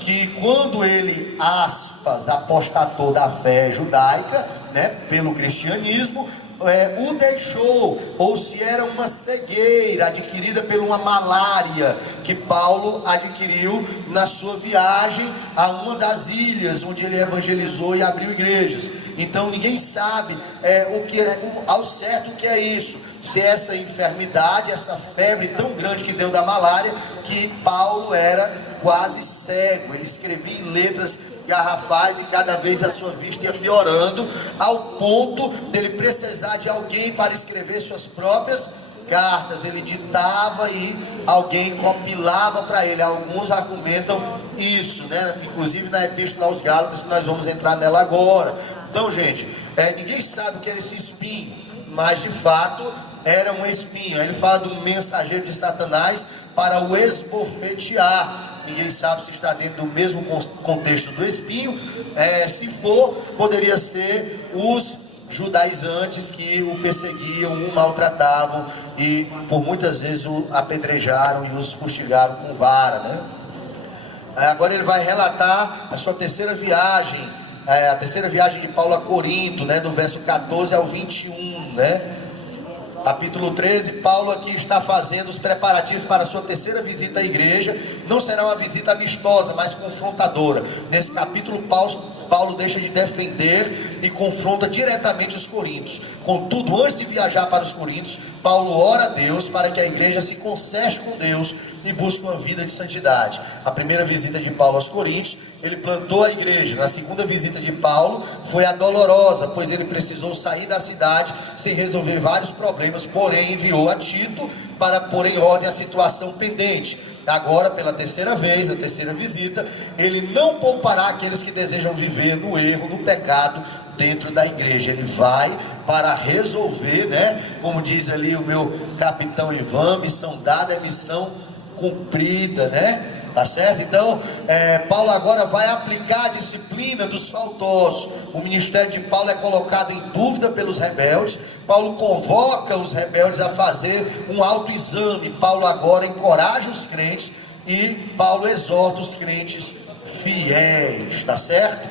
que quando ele, aspas, apostatou da fé judaica, né, pelo cristianismo, o deixou, ou se era uma cegueira adquirida por uma malária que Paulo adquiriu na sua viagem a uma das ilhas onde ele evangelizou e abriu igrejas. Então ninguém sabe ao certo o que é isso, se é essa enfermidade, essa febre tão grande que deu da malária, que Paulo era quase cego. Ele escrevia em letras garrafais e cada vez a sua vista ia piorando, ao ponto dele precisar de alguém para escrever suas próprias cartas. Ele ditava e alguém compilava para ele. Alguns argumentam isso, né? Inclusive na Epístola aos Gálatas, nós vamos entrar nela agora. Então, gente, ninguém sabe o que era esse espinho, mas de fato era um espinho. Ele fala do mensageiro de Satanás para o esbofetear. Ninguém sabe se está dentro do mesmo contexto do espinho. Se for, poderia ser os judaizantes que o perseguiam, o maltratavam e por muitas vezes o apedrejaram e os fustigaram com vara, né? Agora ele vai relatar a sua terceira viagem, a terceira viagem de Paulo a Corinto, né? Do verso 14 ao 21, né? Capítulo 13, Paulo aqui está fazendo os preparativos para a sua terceira visita à igreja. Não será uma visita amistosa, mas confrontadora. Nesse capítulo, Paulo deixa de defender e confronta diretamente os coríntios. Contudo, antes de viajar para os coríntios, Paulo ora a Deus para que a igreja se conserte com Deus e busque uma vida de santidade. A primeira visita de Paulo aos coríntios, ele plantou a igreja. Na segunda visita de Paulo, foi a dolorosa, pois ele precisou sair da cidade sem resolver vários problemas, porém enviou a Tito para pôr em ordem a situação pendente. Agora, pela terceira vez, a terceira visita, ele não poupará aqueles que desejam viver no erro, no pecado, dentro da igreja. Ele vai para resolver, né? Como diz ali o meu capitão Ivan, missão dada é missão cumprida, né? Tá certo? Então, Paulo agora vai aplicar a disciplina dos faltosos. O ministério de Paulo é colocado em dúvida pelos rebeldes. Paulo convoca os rebeldes a fazer um autoexame. Paulo agora encoraja os crentes e Paulo exorta os crentes fiéis, tá certo?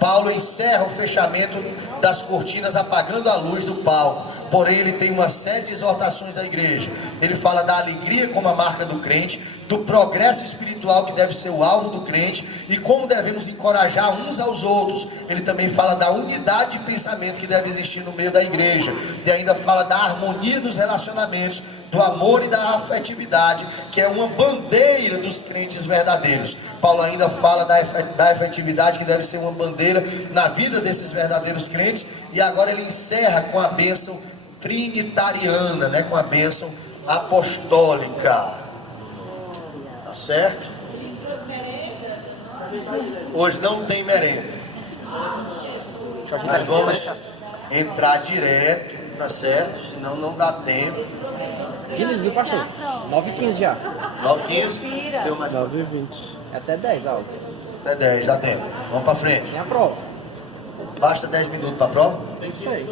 Paulo encerra o fechamento das cortinas apagando a luz do palco. Porém, ele tem uma série de exortações à igreja. Ele fala da alegria como a marca do crente, do progresso espiritual que deve ser o alvo do crente e como devemos encorajar uns aos outros. Ele também fala da unidade de pensamento que deve existir no meio da igreja. E ainda fala da harmonia dos relacionamentos, do amor e da afetividade, que é uma bandeira dos crentes verdadeiros. Paulo ainda fala da afetividade que deve ser uma bandeira na vida desses verdadeiros crentes. E agora ele encerra com a bênção trinitariana, né? Com a bênção apostólica. Tá certo? Hoje não tem merenda. Nós vamos entrar direto, tá certo? Senão não dá tempo. Gilis, viu, pastor? 9h15 já. 9h15? Deu mais 9h20. Até 10, algo. Até 10, dá tempo. Vamos pra frente. Tem a prova. Basta 10 minutos pra prova? Isso aí.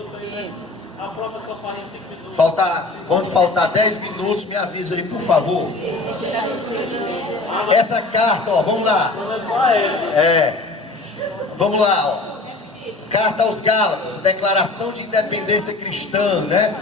Quando faltar 10 minutos, me avisa aí, por favor. Essa carta, ó, vamos lá. Vamos lá, ó. Carta aos Gálatas, declaração de independência cristã, né?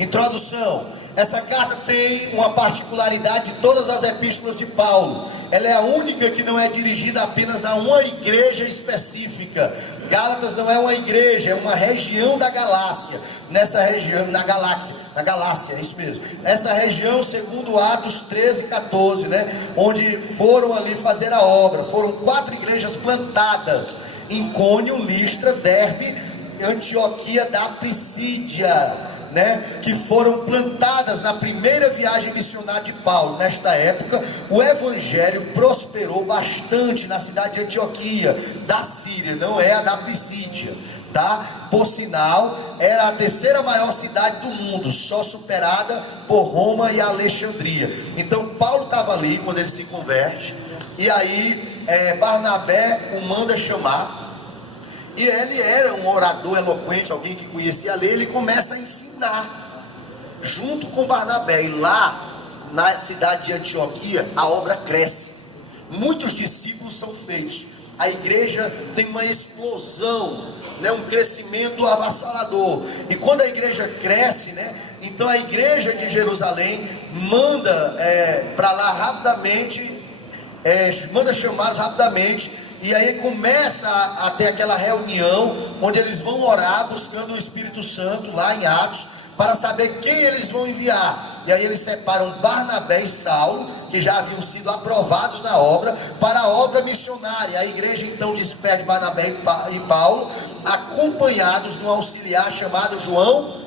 Introdução. Essa carta tem uma particularidade de todas as epístolas de Paulo. Ela é a única que não é dirigida apenas a uma igreja específica. Gálatas não é uma igreja, é uma região da Galácia. Nessa região, na Galácia, é isso mesmo. Essa região, segundo Atos 13 e 14, né? Onde foram ali fazer a obra. Foram 4 igrejas plantadas: Icônio, Listra, Derbe, Antioquia da Pisídia, né, que foram plantadas na primeira viagem missionária de Paulo. Nesta época, o evangelho prosperou bastante na cidade de Antioquia, da Síria, não é a da Pisídia, tá? Por sinal, era a terceira maior cidade do mundo, só superada por Roma e Alexandria. Então, Paulo estava ali quando ele se converte, e aí Barnabé o manda chamar. E ele era um orador eloquente, alguém que conhecia a lei. Ele começa a ensinar junto com Barnabé. E lá na cidade de Antioquia a obra cresce. muitos discípulos são feitos. A igreja tem uma explosão, né, um crescimento avassalador. E quando a igreja cresce, né, então a igreja de Jerusalém manda para lá rapidamente, manda chamados rapidamente. E aí começa a ter aquela reunião, onde eles vão orar, buscando o Espírito Santo, lá em Atos, para saber quem eles vão enviar. E aí eles separam Barnabé e Saulo, que já haviam sido aprovados na obra, para a obra missionária. A igreja então despede Barnabé e Paulo, acompanhados de um auxiliar chamado João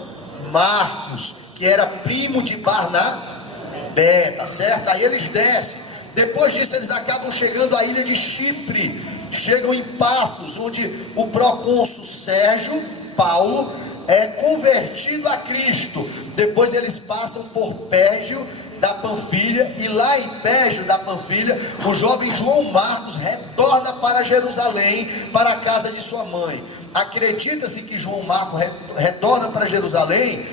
Marcos, que era primo de Barnabé, tá certo? Aí eles descem. Depois disso eles acabam chegando à ilha de Chipre, chegam em Pafos, onde o procônsul Sérgio Paulo é convertido a Cristo. Depois eles passam por Pérgio da Panfilha, e lá em Pérgio da Panfilha, o jovem João Marcos retorna para Jerusalém, para a casa de sua mãe. Acredita-se que João Marcos retorna para Jerusalém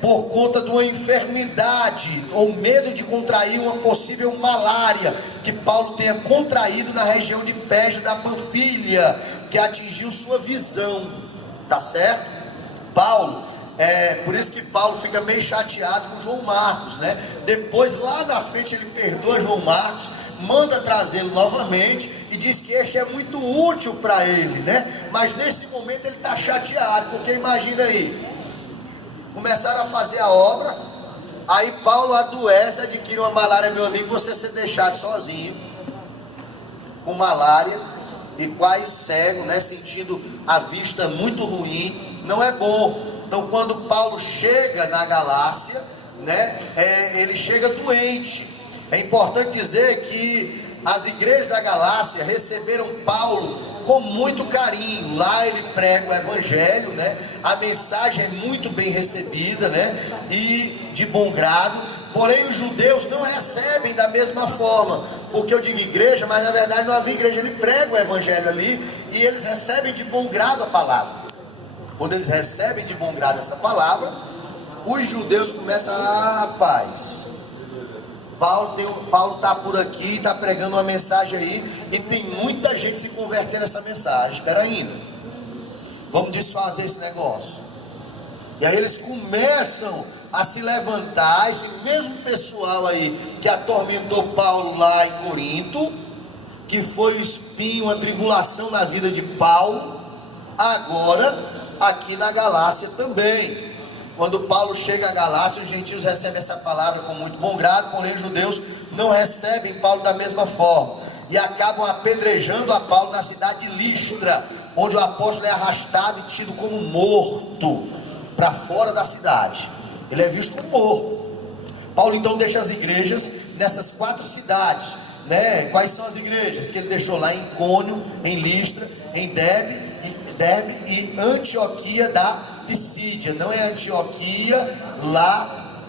por conta de uma enfermidade, ou medo de contrair uma possível malária, que Paulo tenha contraído na região de Pérgio da Panfilha, que atingiu sua visão, tá certo? Paulo, por isso que Paulo fica meio chateado com João Marcos, né? Depois, lá na frente, ele perdoa João Marcos, manda trazê-lo novamente, e diz que este é muito útil para ele, né? Mas nesse momento ele está chateado, porque imagina aí, começaram a fazer a obra, aí Paulo adoece, adquire uma malária. Meu amigo, você ser deixado sozinho, com malária, e quase cego, né, sentindo a vista muito ruim, não é bom. Então quando Paulo chega na Galácia, né, ele chega doente. É importante dizer que as igrejas da Galácia receberam Paulo com muito carinho. Lá ele prega o evangelho, né? A mensagem é muito bem recebida, né? E de bom grado. Porém os judeus não recebem da mesma forma, porque eu digo igreja, mas na verdade não havia igreja. Ele prega o evangelho ali, e eles recebem de bom grado a palavra. Quando eles recebem de bom grado essa palavra, os judeus começam: rapaz, Paulo está por aqui, está pregando uma mensagem aí, e tem muita gente se convertendo nessa mensagem. Espera ainda, vamos desfazer esse negócio. E aí eles começam a se levantar, esse mesmo pessoal aí que atormentou Paulo lá em Corinto, que foi o espinho, a tribulação na vida de Paulo, agora aqui na Galácia também. Quando Paulo chega à Galácia, os gentios recebem essa palavra com muito bom grado, porém os judeus não recebem Paulo da mesma forma, e acabam apedrejando a Paulo na cidade de Listra, onde o apóstolo é arrastado e tido como morto para fora da cidade. Ele é visto como morto. Paulo então deixa as igrejas nessas 4 cidades, né? Quais são as igrejas que ele deixou? Lá em Icônio, em Listra, em Derbe e Antioquia da Pisídia. Não é Antioquia lá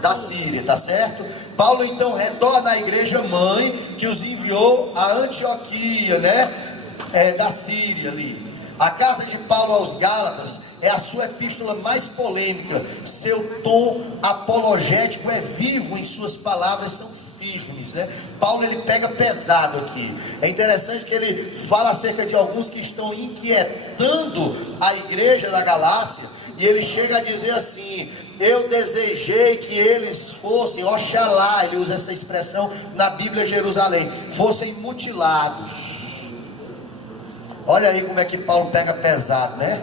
da Síria, tá certo? Paulo então retorna à igreja mãe, que os enviou a Antioquia, né? Da Síria ali. A carta de Paulo aos Gálatas é a sua epístola mais polêmica. Seu tom apologético é vivo, em suas palavras são firmes, né? Paulo ele pega pesado aqui. É interessante que ele fala acerca de alguns que estão inquietando a igreja da Galácia, e ele chega a dizer assim: eu desejei que eles fossem, oxalá, ele usa essa expressão na Bíblia Jerusalém, fossem mutilados. Olha aí como é que Paulo pega pesado, né?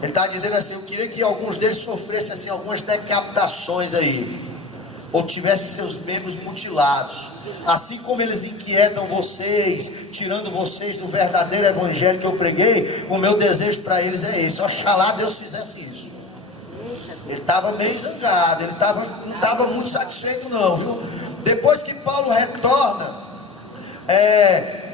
Ele está dizendo assim: eu queria que alguns deles sofressem assim, algumas decapitações aí, ou tivessem seus membros mutilados. Assim como eles inquietam vocês, tirando vocês do verdadeiro evangelho que eu preguei, o meu desejo para eles é esse: oxalá Deus fizesse isso. Ele estava meio zangado, ele não estava muito satisfeito não, viu? Depois que Paulo retorna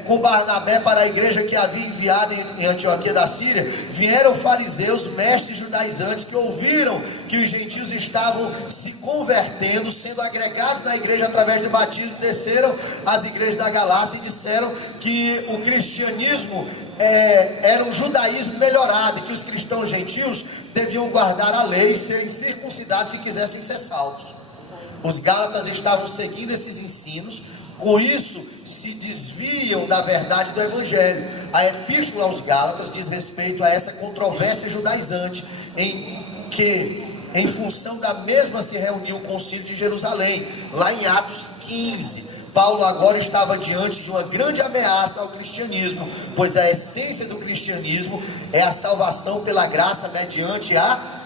com Barnabé para a igreja que havia enviado em Antioquia da Síria, vieram fariseus, mestres judaizantes, que ouviram que os gentios estavam se convertendo, sendo agregados na igreja através do batismo, desceram às igrejas da Galácia e disseram que o cristianismo era um judaísmo melhorado, e que os cristãos gentios deviam guardar a lei e serem circuncidados se quisessem ser salvos. Os Gálatas estavam seguindo esses ensinos, com isso se desviam da verdade do Evangelho. A epístola aos Gálatas diz respeito a essa controvérsia judaizante, em função da mesma se reuniu o concílio de Jerusalém, lá em Atos 15. Paulo agora estava diante de uma grande ameaça ao cristianismo, pois a essência do cristianismo é a salvação pela graça mediante a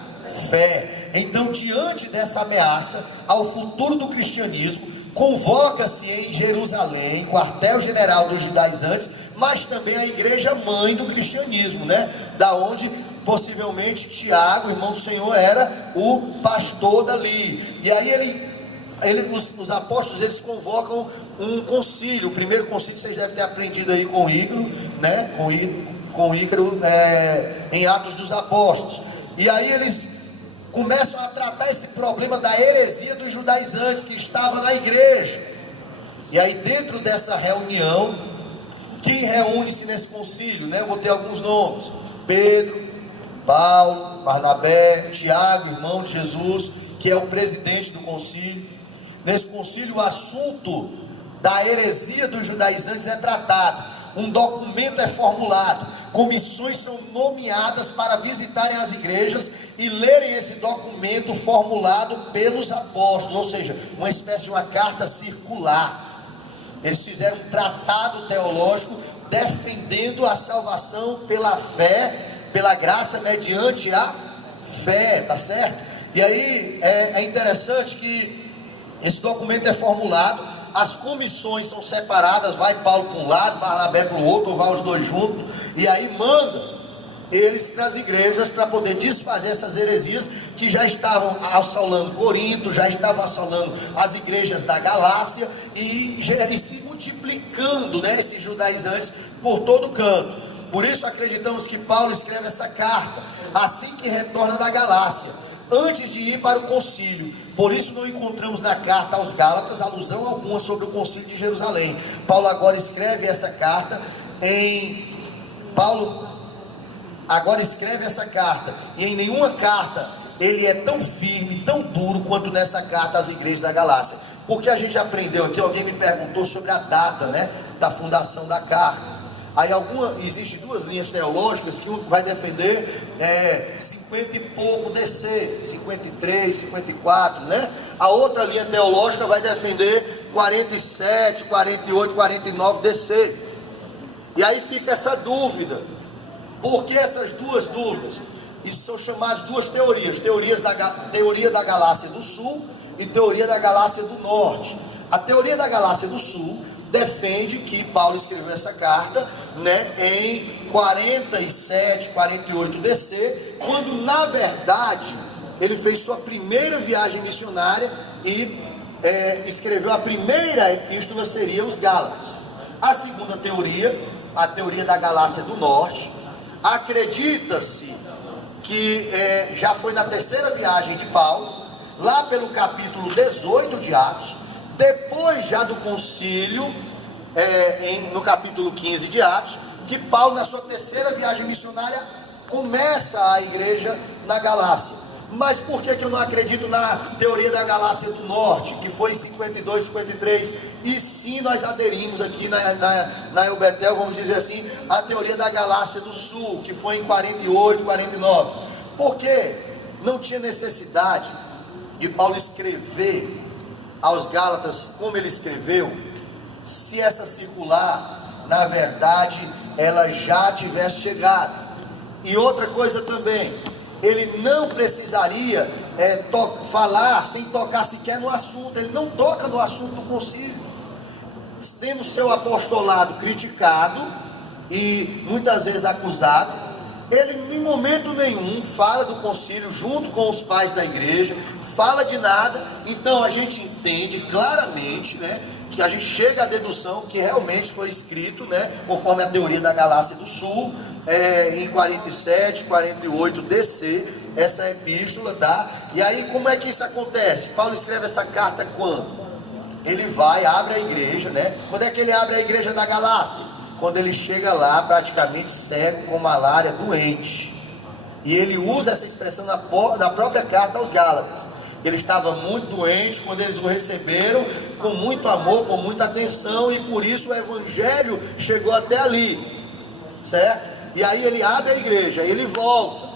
fé. Então, diante dessa ameaça ao futuro do cristianismo, convoca-se em Jerusalém, quartel-general dos judaizantes, mas também a igreja mãe do cristianismo, da onde possivelmente Tiago, irmão do Senhor, era o pastor dali. E aí os apóstolos, eles convocam um concílio. O primeiro concílio vocês devem ter aprendido aí com Ícaro, com Ícaro, em Atos dos Apóstolos. E aí eles começam a tratar esse problema da heresia dos judaizantes que estava na igreja. E aí, dentro dessa reunião, quem reúne-se nesse concílio, Eu vou ter alguns nomes: Pedro, Paulo, Barnabé, Tiago, irmão de Jesus, que é o presidente do concílio. Nesse concílio, o assunto da heresia dos judaizantes é tratado. Um documento é formulado, comissões são nomeadas para visitarem as igrejas e lerem esse documento formulado pelos apóstolos, ou seja, uma espécie de uma carta circular. Eles fizeram um tratado teológico defendendo a salvação pela fé, pela graça mediante a fé, tá certo? E aí é interessante que esse documento é formulado. As comissões são separadas, vai Paulo para um lado, Barnabé para o outro, ou vai os dois juntos, e aí manda eles para as igrejas para poder desfazer essas heresias que já estavam assolando Corinto, já estavam assolando as igrejas da Galácia e se multiplicando, esses judaizantes por todo canto. Por isso acreditamos que Paulo escreve essa carta assim que retorna da Galácia, antes de ir para o concílio. Por isso não encontramos na carta aos Gálatas alusão alguma sobre o concílio de Jerusalém. Paulo agora escreve essa carta e em nenhuma carta ele é tão firme, tão duro quanto nessa carta às igrejas da Galácia. Porque a gente aprendeu aqui, alguém me perguntou sobre a data, da fundação da carta. Aí existem duas linhas teológicas, que um vai defender 50 e pouco DC, 53, 54, A outra linha teológica vai defender 47, 48, 49 DC. E aí fica essa dúvida. Por que essas duas dúvidas? Isso são chamadas duas teorias: teoria da Galácia do Sul e teoria da Galácia do Norte. A teoria da Galácia do Sul defende que Paulo escreveu essa carta em 47, 48 DC, quando na verdade ele fez sua primeira viagem missionária e escreveu a primeira epístola, seria os Gálatas. A segunda teoria, a teoria da Galácia do Norte, acredita-se que já foi na terceira viagem de Paulo, lá pelo capítulo 18 de Atos, depois já do concílio, no capítulo 15 de Atos, que Paulo, na sua terceira viagem missionária, começa a igreja na Galácia. Mas por que eu não acredito na teoria da Galácia do Norte, que foi em 52, 53, e sim nós aderimos aqui na Elbetel, vamos dizer assim, a teoria da Galácia do Sul, que foi em 48, 49? Porque não tinha necessidade de Paulo escrever aos Gálatas como ele escreveu, se essa circular, na verdade, ela já tivesse chegado. E outra coisa também, ele não precisaria falar sem tocar sequer no assunto. Ele não toca no assunto do concílio. Tendo seu apostolado criticado e muitas vezes acusado, ele em momento nenhum fala do concílio junto com os pais da igreja, fala de nada. Então a gente entende claramente, que a gente chega à dedução que realmente foi escrito, conforme a teoria da Galácia do Sul, em 47, 48 DC, essa epístola, tá? E aí como é que isso acontece? Paulo escreve essa carta quando? Ele abre a igreja, Quando é que ele abre a igreja da Galácia? Quando ele chega lá praticamente cego, com malária, doente. E ele usa essa expressão na própria carta aos Gálatas. Ele estava muito doente quando eles o receberam com muito amor, com muita atenção, e por isso o evangelho chegou até ali, certo? E aí ele abre a igreja, ele volta,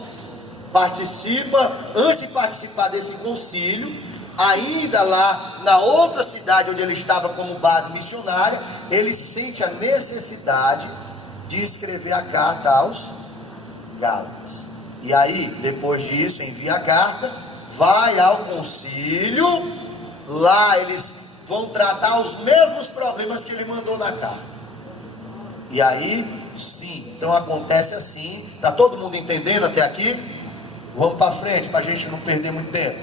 participa, antes de participar desse concílio, ainda lá na outra cidade onde ele estava como base missionária, ele sente a necessidade de escrever a carta aos Gálatas. E aí, depois disso, envia a carta, vai ao concílio, lá eles vão tratar os mesmos problemas que ele mandou na carta. E aí, sim, então acontece assim. Está todo mundo entendendo até aqui? Vamos para frente, para a gente não perder muito tempo.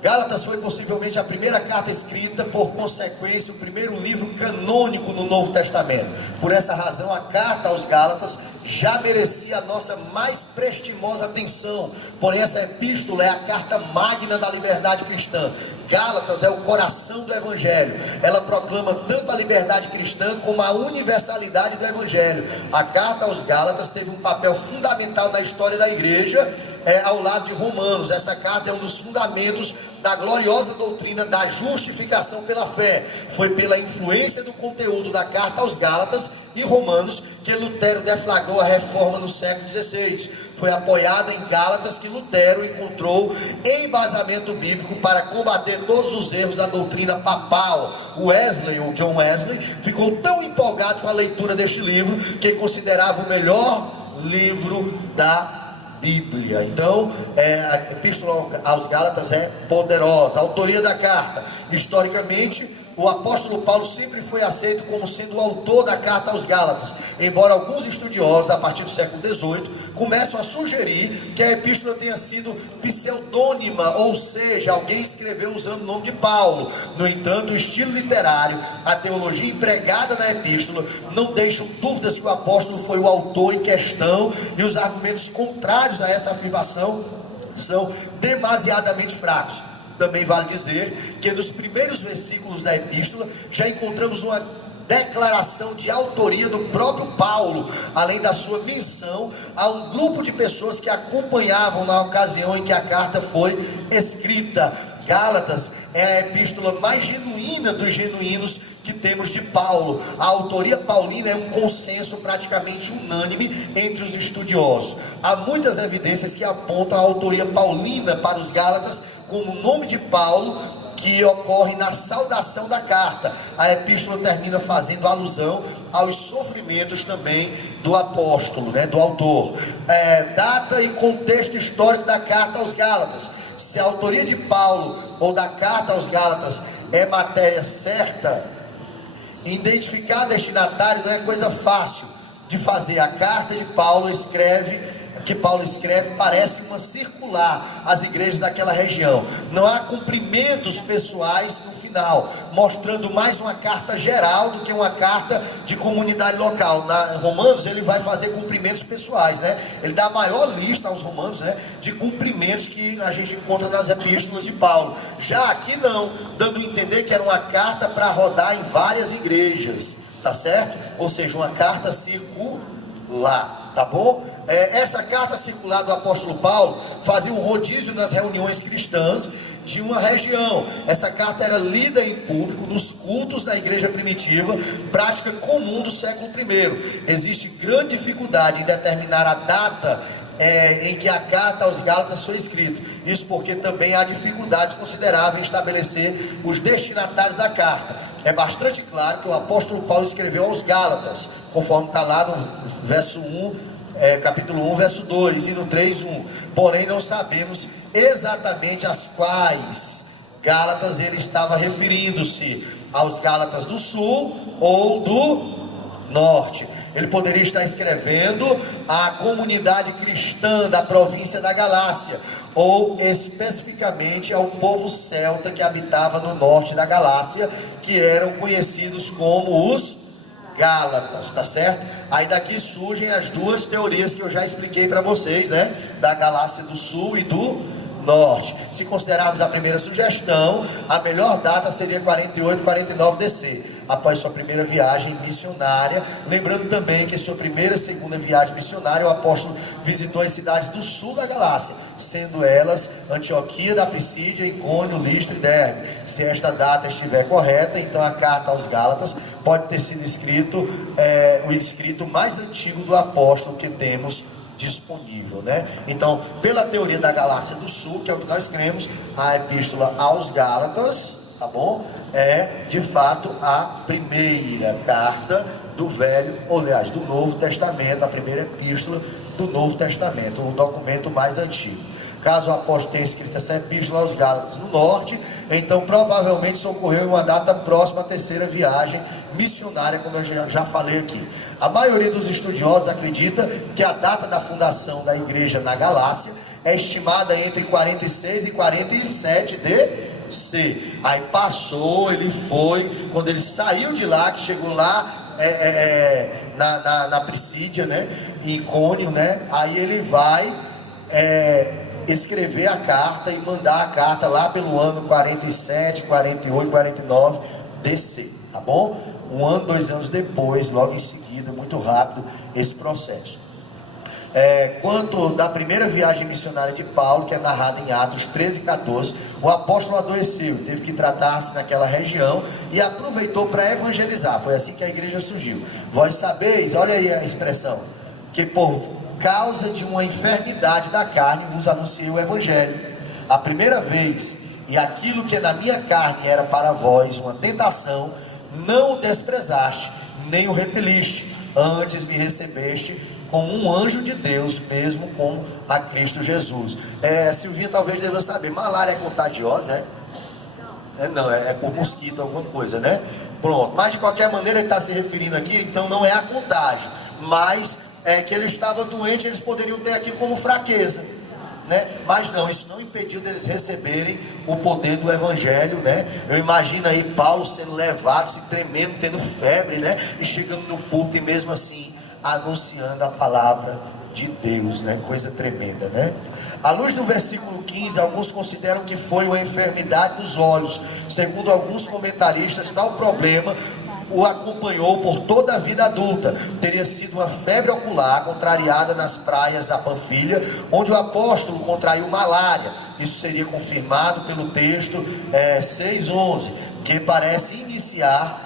Gálatas foi possivelmente a primeira carta escrita, por consequência, o primeiro livro canônico no Novo Testamento. Por essa razão, a carta aos Gálatas já merecia a nossa mais prestimosa atenção. Porém, essa epístola é a carta magna da liberdade cristã. Gálatas é o coração do Evangelho. Ela proclama tanto a liberdade cristã como a universalidade do Evangelho. A carta aos Gálatas teve um papel fundamental na história da igreja, ao lado de Romanos. Essa carta é um dos fundamentos da gloriosa doutrina da justificação pela fé. Foi pela influência do conteúdo da carta aos Gálatas e Romanos que Lutero deflagrou a reforma no século XVI. Foi apoiada em Gálatas que Lutero encontrou embasamento bíblico para combater todos os erros da doutrina papal. Wesley, ou John Wesley, ficou tão empolgado com a leitura deste livro que considerava o melhor livro da Bíblia. Então, a epístola aos Gálatas é poderosa. A autoria da carta, historicamente, o apóstolo Paulo sempre foi aceito como sendo o autor da carta aos Gálatas, embora alguns estudiosos, a partir do século XVIII, começam a sugerir que a epístola tenha sido pseudônima, ou seja, alguém escreveu usando o nome de Paulo. No entanto, o estilo literário, a teologia empregada na epístola, não deixam dúvidas que o apóstolo foi o autor em questão, e os argumentos contrários a essa afirmação são demasiadamente fracos. Também vale dizer que nos primeiros versículos da epístola já encontramos uma declaração de autoria do próprio Paulo, além da sua menção a um grupo de pessoas que acompanhavam na ocasião em que a carta foi escrita. Gálatas é a epístola mais genuína dos genuínos que temos de Paulo. A autoria paulina é um consenso praticamente unânime entre os estudiosos. Há muitas evidências que apontam a autoria paulina para os Gálatas como o nome de Paulo, que ocorre na saudação da carta. A epístola termina fazendo alusão aos sofrimentos também do apóstolo, do autor. Data e contexto histórico da carta aos Gálatas. Se a autoria de Paulo ou da carta aos Gálatas é matéria certa, identificar destinatário não é coisa fácil de fazer. A carta de Paulo que Paulo escreve parece uma circular às igrejas daquela região. Não há cumprimentos pessoais no final, mostrando mais uma carta geral do que uma carta de comunidade local. Na Romanos ele vai fazer cumprimentos pessoais, Ele dá a maior lista aos romanos, de cumprimentos que a gente encontra nas epístolas de Paulo. Já aqui não, dando a entender que era uma carta para rodar em várias igrejas, tá certo? Ou seja, uma carta circular, tá bom? Essa carta circular do apóstolo Paulo fazia um rodízio nas reuniões cristãs de uma região. Essa carta era lida em público nos cultos da igreja primitiva, prática comum do século I. Existe grande dificuldade em determinar a data em que a carta aos Gálatas foi escrita. Isso porque também há dificuldades consideráveis em estabelecer os destinatários da carta. É bastante claro que o apóstolo Paulo escreveu aos Gálatas, conforme está lá no verso 1, capítulo 1, verso 2, e no 3:1. Porém não sabemos exatamente as quais Gálatas ele estava referindo-se, aos Gálatas do sul ou do norte. Ele poderia estar escrevendo à comunidade cristã da província da Galácia, ou especificamente ao povo celta que habitava no norte da Galácia, que eram conhecidos como os Gálatas, tá certo? Aí daqui surgem as duas teorias que eu já expliquei para vocês, da Galácia do Sul e do norte. Se considerarmos a primeira sugestão, a melhor data seria 48, 49 DC, após sua primeira viagem missionária. Lembrando também que sua primeira e segunda viagem missionária, o apóstolo visitou as cidades do sul da Galácia, sendo elas Antioquia da Pisídia, Icônio, Listra e Derbe. Se esta data estiver correta, então a carta aos Gálatas pode ter sido o escrito mais antigo do apóstolo que temos disponível, né? Então, pela teoria da Galácia do Sul, que é o que nós cremos, a epístola aos Gálatas, tá bom? É de fato a primeira carta do Velho, ou aliás, do Novo Testamento, a primeira epístola do Novo Testamento, o documento mais antigo. Caso o apóstolo tenha escrito essa epístola aos Gálatas no norte, então provavelmente isso ocorreu em uma data próxima à terceira viagem missionária, como eu já falei aqui. A maioria dos estudiosos acredita que a data da fundação da igreja na Galácia é estimada entre 46 e 47 DC. Aí passou, ele foi, quando ele saiu de lá, que chegou lá na Pisídia, né, em Icônio, né, aí ele vai escrever a carta e mandar a carta lá pelo ano 47, 48, 49 DC, tá bom? 1 ano, 2 anos depois, logo em seguida, muito rápido esse processo. Quanto da primeira viagem missionária de Paulo, que é narrada em Atos 13 e 14, o apóstolo adoeceu, teve que tratar-se naquela região e aproveitou para evangelizar. Foi assim que a igreja surgiu. Vós sabeis, olha aí a expressão, que por causa de uma enfermidade da carne vos anunciei o evangelho a primeira vez, e aquilo que na minha carne era para vós uma tentação, não o desprezaste, nem o repeliste, antes me recebeste como um anjo de Deus, mesmo como a Cristo Jesus. Silvinha talvez deva saber, malária é contagiosa, não, é por mosquito, alguma coisa, né? Pronto, mas de qualquer maneira ele está se referindo aqui, então não é a contágio, mas que ele estava doente, eles poderiam ter aquilo como fraqueza, né? Mas não, isso não impediu deles receberem o poder do evangelho, né? Eu imagino aí Paulo sendo levado, se tremendo, tendo febre, né? E chegando no púlpito e mesmo assim anunciando a palavra de Deus, né? Coisa tremenda, né? À luz do versículo 15, alguns consideram que foi uma enfermidade dos olhos. Segundo alguns comentaristas, tal problema o acompanhou por toda a vida adulta. Teria sido uma febre ocular contrariada nas praias da Panfilha, onde o apóstolo contraiu malária. Isso seria confirmado pelo texto 6:11, que parece indicar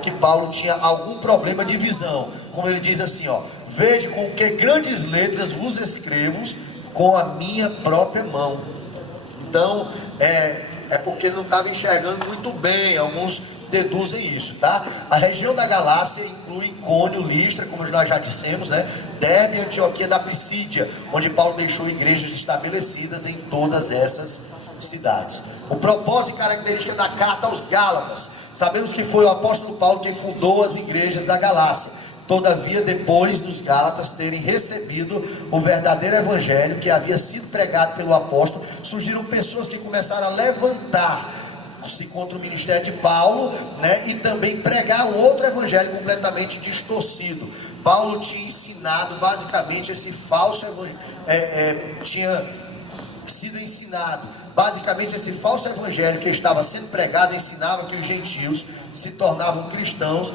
que Paulo tinha algum problema de visão. Como ele diz assim, vede com que grandes letras vos escrevo com a minha própria mão. Então, porque ele não estava enxergando muito bem. Alguns deduzem isso, tá? A região da Galácia inclui Icônio, Listra, como nós já dissemos, né? Derbe e Antioquia da Pisídia, onde Paulo deixou igrejas estabelecidas em todas essas cidades. O propósito e característica da carta aos Gálatas. Sabemos que foi o apóstolo Paulo quem fundou as igrejas da Galácia. Todavia, depois dos Gálatas terem recebido o verdadeiro evangelho que havia sido pregado pelo apóstolo, surgiram pessoas que começaram a levantar-se contra o ministério de Paulo, né, e também pregar um outro evangelho completamente distorcido. Paulo tinha ensinado basicamente esse falso evangelho, tinha sido ensinado basicamente esse falso evangelho que estava sendo pregado, ensinava que os gentios se tornavam cristãos,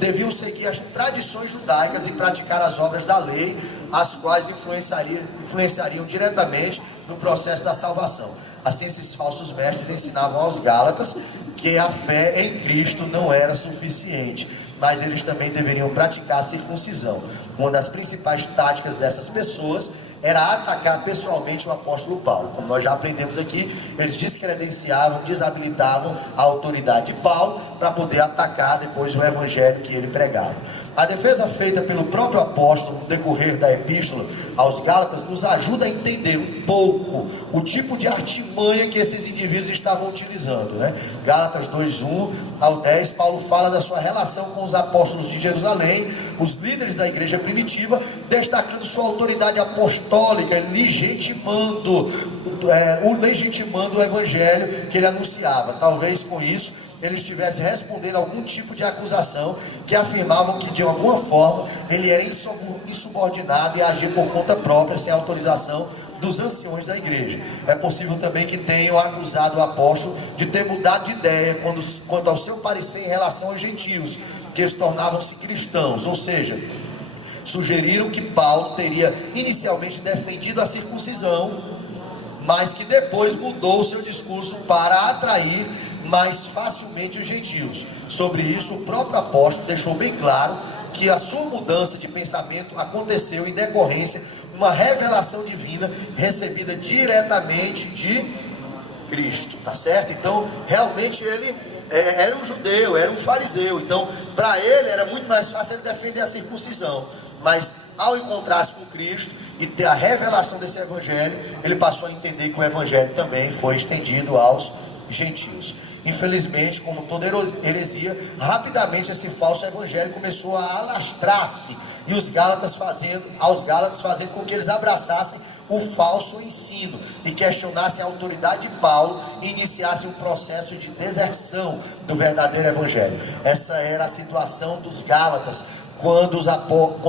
deviam seguir as tradições judaicas e praticar as obras da lei, as quais influenciariam diretamente no processo da salvação. Assim, esses falsos mestres ensinavam aos Gálatas que a fé em Cristo não era suficiente, mas eles também deveriam praticar a circuncisão. Uma das principais táticas dessas pessoas era atacar pessoalmente o apóstolo Paulo. Como nós já aprendemos aqui, eles descredenciavam, desabilitavam a autoridade de Paulo para poder atacar depois o evangelho que ele pregava. A defesa feita pelo próprio apóstolo no decorrer da epístola aos Gálatas nos ajuda a entender um pouco o tipo de artimanha que esses indivíduos estavam utilizando, né? Gálatas 2:1 ao 10, Paulo fala da sua relação com os apóstolos de Jerusalém, os líderes da igreja primitiva, destacando sua autoridade apostólica, legitimando o evangelho que ele anunciava. Talvez com isso ele estivesse respondendo a algum tipo de acusação que afirmavam que de alguma forma ele era insubordinado e agia por conta própria, sem autorização dos anciões da igreja. É possível também que tenham acusado o apóstolo de ter mudado de ideia quanto ao seu parecer em relação aos gentios, que eles tornavam-se cristãos, ou seja, sugeriram que Paulo teria inicialmente defendido a circuncisão, mas que depois mudou o seu discurso para atrair mais facilmente os gentios. Sobre isso, o próprio apóstolo deixou bem claro que a sua mudança de pensamento aconteceu em decorrência de uma revelação divina recebida diretamente de Cristo, tá certo? Então, realmente ele era um judeu, era um fariseu, então para ele era muito mais fácil ele defender a circuncisão, mas ao encontrar-se com Cristo e ter a revelação desse evangelho, ele passou a entender que o evangelho também foi estendido aos gentios. Infelizmente, como toda heresia, rapidamente esse falso evangelho começou a alastrar-se e aos Gálatas fazendo com que eles abraçassem o falso ensino e questionassem a autoridade de Paulo e iniciassem um processo de deserção do verdadeiro evangelho. Essa era a situação dos Gálatas quando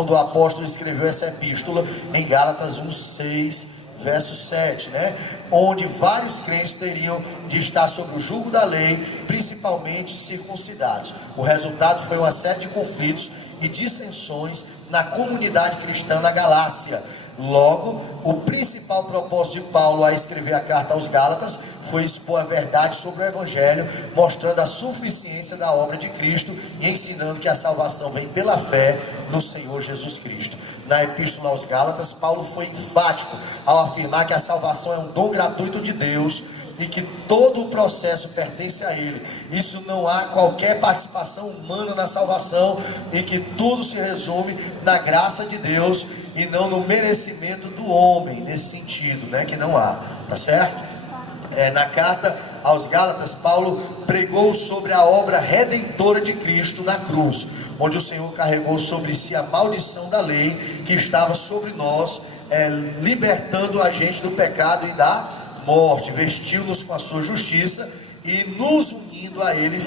o apóstolo escreveu essa epístola em Gálatas 1:6, verso 7, né? Onde vários crentes teriam de estar sob o jugo da lei, principalmente circuncidados. O resultado foi uma série de conflitos e dissensões na comunidade cristã na Galácia. Logo, o principal propósito de Paulo a escrever a carta aos Gálatas foi expor a verdade sobre o Evangelho, mostrando a suficiência da obra de Cristo e ensinando que a salvação vem pela fé no Senhor Jesus Cristo. Na epístola aos Gálatas, Paulo foi enfático ao afirmar que a salvação é um dom gratuito de Deus e que todo o processo pertence a Ele. Isso, não há qualquer participação humana na salvação e que tudo se resume na graça de Deus e não no merecimento do homem, nesse sentido, né? Que não há, tá certo? Na carta aos Gálatas, Paulo pregou sobre a obra redentora de Cristo na cruz, onde o Senhor carregou sobre si a maldição da lei que estava sobre nós, libertando a gente do pecado e da morte, vestiu-nos com a sua justiça e nos unindo a Ele,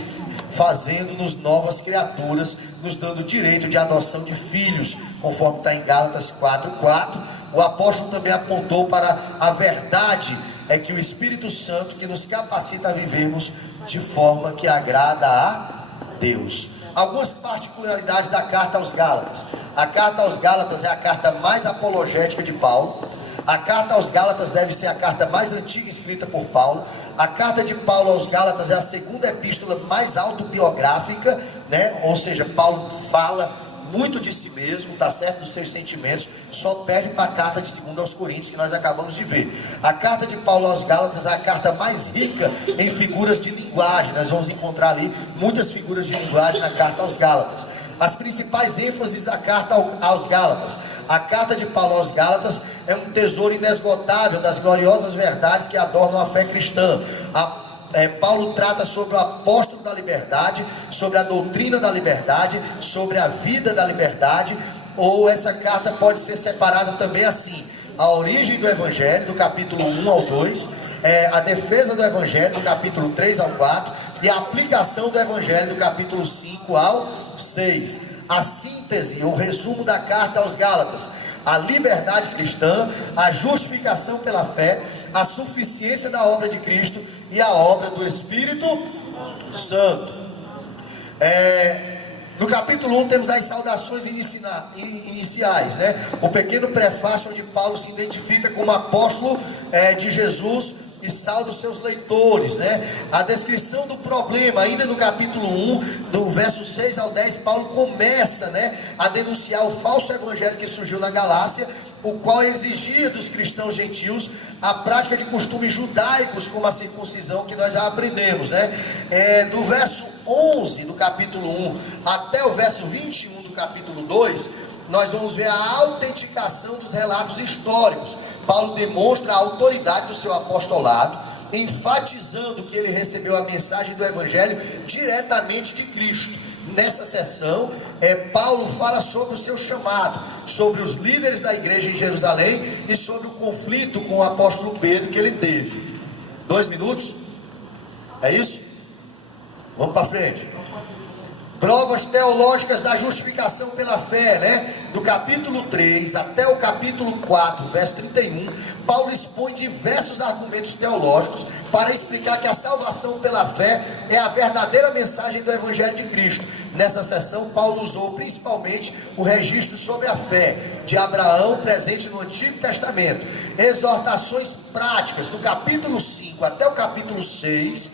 fazendo-nos novas criaturas, nos dando direito de adoção de filhos, conforme está em Gálatas 4:4. O apóstolo também apontou para a verdade, que o Espírito Santo que nos capacita a vivermos de forma que agrada a Deus. Algumas particularidades da carta aos Gálatas. A carta aos Gálatas é a carta mais apologética de Paulo. A carta aos Gálatas deve ser a carta mais antiga escrita por Paulo. A carta de Paulo aos Gálatas é a segunda epístola mais autobiográfica, né? Ou seja, Paulo fala muito de si mesmo, tá certo, dos seus sentimentos, só perde para a carta de 2 aos Coríntios, que nós acabamos de ver. A carta de Paulo aos Gálatas é a carta mais rica em figuras de linguagem. Nós vamos encontrar ali muitas figuras de linguagem na carta aos Gálatas. As principais ênfases da carta aos Gálatas. A carta de Paulo aos Gálatas é um tesouro inesgotável das gloriosas verdades que adornam a fé cristã. Paulo trata sobre o apóstolo da liberdade, sobre a doutrina da liberdade, sobre a vida da liberdade. Ou essa carta pode ser separada também assim: a origem do Evangelho, do capítulo 1 ao 2, a defesa do Evangelho, do capítulo 3 ao 4, e a aplicação do Evangelho, do capítulo 5 ao 6. A síntese, o resumo da carta aos Gálatas: a liberdade cristã, a justificação pela fé, a suficiência da obra de Cristo e a obra do Espírito Santo. No capítulo 1 temos as saudações iniciais, né? O pequeno prefácio onde Paulo se identifica como apóstolo de Jesus e sauda os seus leitores, né? A descrição do problema, ainda no capítulo 1, do verso 6 ao 10, Paulo começa, né, a denunciar o falso evangelho que surgiu na Galácia, o qual exigia dos cristãos gentios a prática de costumes judaicos, como a circuncisão, que nós já aprendemos, né? Do verso 11 do capítulo 1 até o verso 21 do capítulo 2, nós vamos ver a autenticação dos relatos históricos. Paulo demonstra a autoridade do seu apostolado, enfatizando que ele recebeu a mensagem do Evangelho diretamente de Cristo. Nessa sessão, Paulo fala sobre o seu chamado, sobre os líderes da igreja em Jerusalém e sobre o conflito com o apóstolo Pedro que ele teve. 2 minutos? É isso? Vamos para frente. Provas teológicas da justificação pela fé, né? Do capítulo 3 até o capítulo 4, verso 31, Paulo expõe diversos argumentos teológicos para explicar que a salvação pela fé é a verdadeira mensagem do Evangelho de Cristo. Nessa sessão, Paulo usou principalmente o registro sobre a fé de Abraão presente no Antigo Testamento, exortações práticas do capítulo 5 até o capítulo 6,